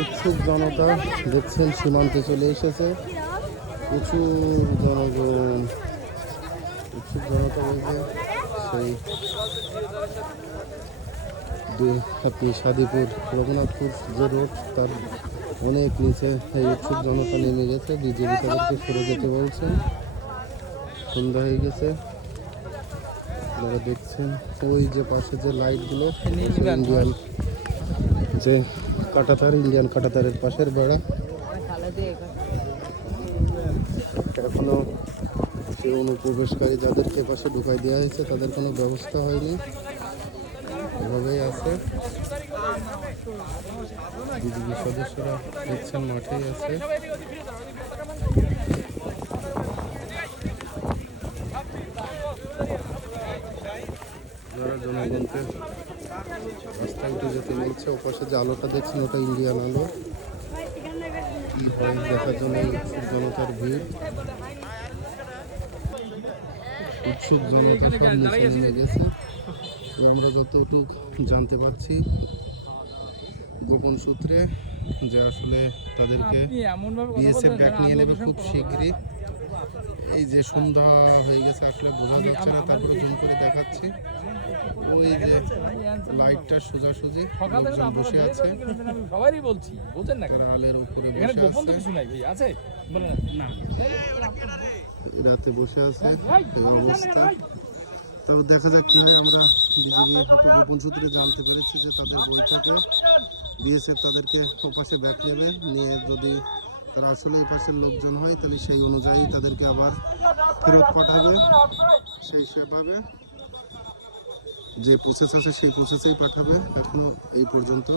উৎসুক জনতা দেখছেন সীমান্তে চলে এসেছে। প্রচুর জনগণ, উৎসুক জনতা বলতে সেই আপনি সাদিপুর রঘুনাথপুর যে রোড তার অনেক নিচে এই উৎসুক জনতা নেমে গেছে। বিজেপি তাদেরকে সরে যেতে বলছে। সন্ধ্যা হয়ে গেছে, আপনারা দেখছেন ওই যে পাশে যে লাইটগুলো, ইন্ডিয়ান যে কাঁটাতার, ইন্ডিয়ান কাঁটাতারের পাশের বেড়া এখনো সে অনুপ্রবেশকারী যাদেরকে পাশে ঢুকাই দেওয়া হয়েছে তাদের কোনো ব্যবস্থা হয়নি, এভাবেই আছে। বিজেপি সদস্যরা দেখছেন মাঠেই আছে। যারা জনগণকে রাস্তায় উঠে যেতে বলছে। ওপাশে যে আলোটা দেখছেন ওটা ইন্ডিয়ান আলো। কি হয় দেখার জন্য উৎসুক জনতার ভিড়। উৎসুক জনতা সব নিচে নেমে গেছে। আমরা যতটুকু জানতে পারছি গোপন সূত্রে যে আসলে তাদেরকে বিএসএফ ব্যাক নিয়ে নেবে খুব শীঘ্রই। এই যে সন্ধ্যা হয়ে গেছে আসলে বোঝা যাচ্ছে না, তারপরে জুম করে দেখাচ্ছি ওই যে লাইটটা সোজাসুজি লোকজন বসে আছে, তারা আলের উপরে বসে আছে, রাতে বসে আছে এই অবস্থা। তবে দেখা যাক কি হয়। আমরা বিজেপি গোপন সূত্রে জানতে পেরেছি যে তাদের বৈঠকে বিএসএফ তাদেরকে ওপাশে ব্যাক নেবে, নিয়ে যদি তারা আসলে এই পাশের লোকজন হয় তাহলে সেই অনুযায়ী তাদেরকে আবার ফেরত পাঠাবে। সেই সেভাবে যে প্রসেস আছে সেই প্রসেসেই পাঠাবে। এখনো এই পর্যন্ত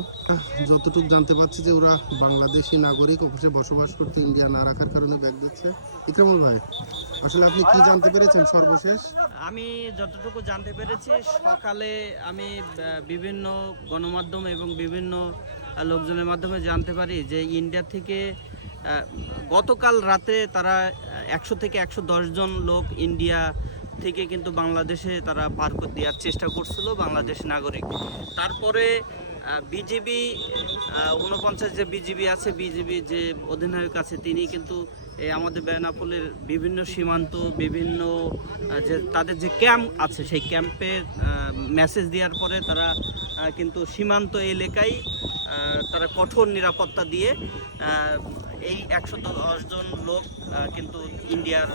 যতটুকু জানতে পারছি যে ওরা বাংলাদেশি নাগরিক, অফিসে বসবাস করতে ইন্ডিয়া না রাখার কারণে ব্যাক দিচ্ছে। ইকরামুল ভাই, আসলে আপনি কি জানতে পেরেছেন সর্বশেষ? আমি যতটুকু জানতে পেরেছি, সকালে আমি বিভিন্ন গণমাধ্যম এবং বিভিন্ন লোকজনের মাধ্যমে জানতে পারি যে ইন্ডিয়া থেকে গতকাল রাতে তারা 100 থেকে 110 জন লোক ইন্ডিয়া থেকে কিন্তু বাংলাদেশে তারা পার করে দেওয়ার চেষ্টা করছিল, বাংলাদেশ নাগরিক। তারপরে বিজেপি 49 যে বিজেপি আছে, বিজেপি যে অধিনায়ক আছে, তিনি কিন্তু আমাদের বেনাপোলের বিভিন্ন সীমান্ত, বিভিন্ন যে তাদের যে ক্যাম্প আছে সেই ক্যাম্পে মেসেজ দেওয়ার পরে তারা কিন্তু সীমান্ত এলাকায় তারা কঠোর নিরাপত্তা দিয়ে এই 110 জন লোক কিন্তু ইন্ডিয়ার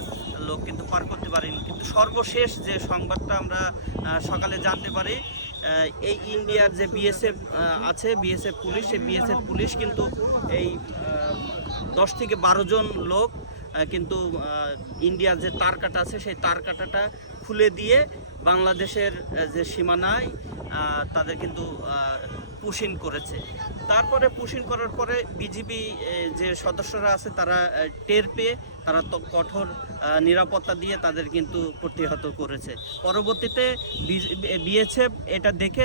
লোক কিন্তু পার করতে পারেনি। কিন্তু সর্বশেষ যে সংবাদটা আমরা সকালে জানতে পারি, এই ইন্ডিয়ার যে বিএসএফ আছে, বিএসএফ পুলিশ, সেই বিএসএফ পুলিশ কিন্তু এই 10 থেকে 12 জন লোক কিন্তু ইন্ডিয়ার যে তার কাটা আছে সেই তার কাটাটা খুলে দিয়ে বাংলাদেশের যে সীমানায় তাদের কিন্তু পুশিং করেছে। তারপরে পুশিং করার পরে বিজিবি যে সদস্যরা আছে তারা টের পেয়ে তারা তো কঠোর নিরাপত্তা দিয়ে তাদের কিন্তু প্রতিহত করেছে। পরবর্তীতে বিএসএফ এটা দেখে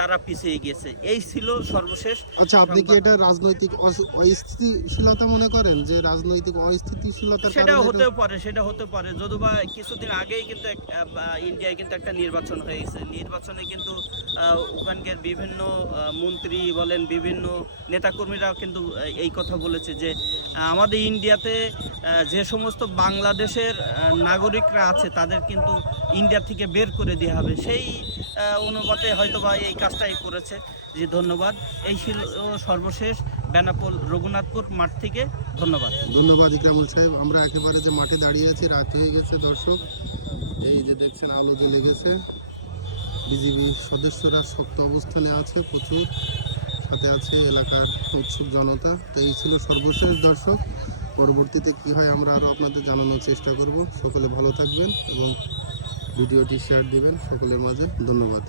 তারা পিছিয়ে গিয়েছে। এই ছিল সর্বশেষ। আচ্ছা, আপনি কি এটা রাজনৈতিক অস্থিতিশীলতা মনে করেন? যে রাজনৈতিক অস্থিতিশীলতার কারণে সেটা হতে পারে যদিও বা কিছুদিন আগেই কিন্তু ইন্ডিয়ায় কিন্তু একটা নির্বাচন হয়েছে। নির্বাচনে কিন্তু ওখানকার বিভিন্ন মন্ত্রী বলেন, বিভিন্ন নেতাকর্মীরা কিন্তু এই কথা বলেছে যে আমাদের ইন্ডিয়াতে যে সমস্ত বাংলাদেশের নাগরিকরা আছে তাদের কিন্তু ইন্ডিয়া থেকে বের করে দেওয়া হবে। সেই অনুপাতে হয়তোবা এই কাজটাই করেছে। যে ধন্যবাদ। এই ছিল সর্বশেষ বেনাপোল রঘুনাথপুর মাঠ থেকে। ধন্যবাদ ইকরামুল সাহেব। আমরা একেবারে যে মাঠে দাঁড়িয়ে আছি, রাত হয়ে গেছে দর্শক। এই যে দেখছেন আলো জ্বলে গেছে। বিজিবি সদস্যরা শক্ত অবস্থানে আছে প্রচুর, সাথে আছে এলাকার উৎসুক জনতা। তো এই ছিল সর্বশেষ দর্শক। পরবর্তীতে কি হয় আমরা আরও আপনাদের জানানোর চেষ্টা করব। সকলে ভালো থাকবেন এবং ভিডিওটি শেয়ার দিবেন সকলের মাঝে। ধন্যবাদ।